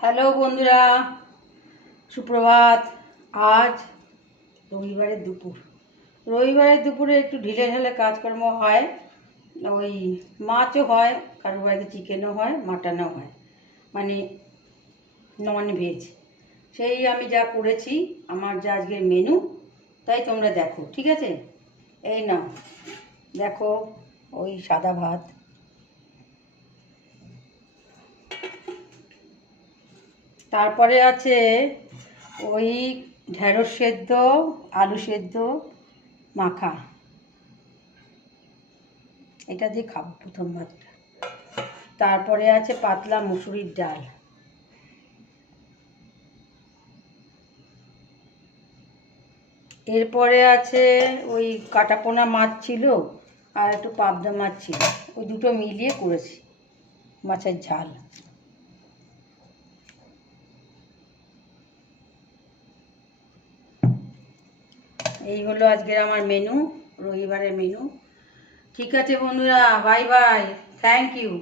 Hello বন্ধুরা, সুপ্রভাত। আজ রবিবারের দুপুরে একটু ঢিলে ঢালে কাজকর্ম হয়। ওই মাছও হয়, কারোর বাড়িতে চিকেনও হয়, মাটনও হয়, মানে নন ভেজ। সেই আমি যা করেছি, আমার যা আজকের মেনু, তাই তোমরা দেখো, ঠিক আছে? এই নাও, দেখো, ওই সাদা ভাত, তারপরে আছে ওই ঢেঁড়স সেদ্ধ, আলু সেদ্ধ মাখা। এটা দিয়ে খাবো প্রথম ভাতটা। তারপরে আছে পাতলা মুসুরির ডাল। এরপরে আছে ওই কাটাপোনা মাছ ছিল, আর একটু পাবদা মাছ ছিল, ওই দুটো মিলিয়ে করেছি মাছের ঝাল। এই হলো আজকের আমার মেনু, রবিবারের মেনু। ঠিক আছে বন্ধুরা, বাই বাই, থ্যাংক ইউ।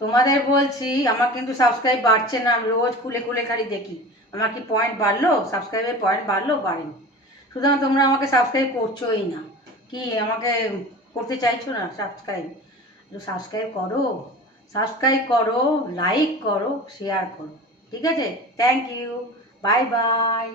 তোমাদের বলছি, আমার কিন্তু সাবস্ক্রাইব বাড়ছে না, আমি রোজ খুলে খুলে খালি দেখি আমার কি পয়েন্ট বাড়লো, সাবস্ক্রাইবের পয়েন্ট বাড়লো বাড়েনি। সুতরাং তোমরা আমাকে সাবস্ক্রাইব করছোই না, কি আমাকে করতে চাইছো না সাবস্ক্রাইব? একটু সাবস্ক্রাইব করো, সাবস্ক্রাইব করো, লাইক করো, শেয়ার করো, ঠিক আছে? Thank you, bye by.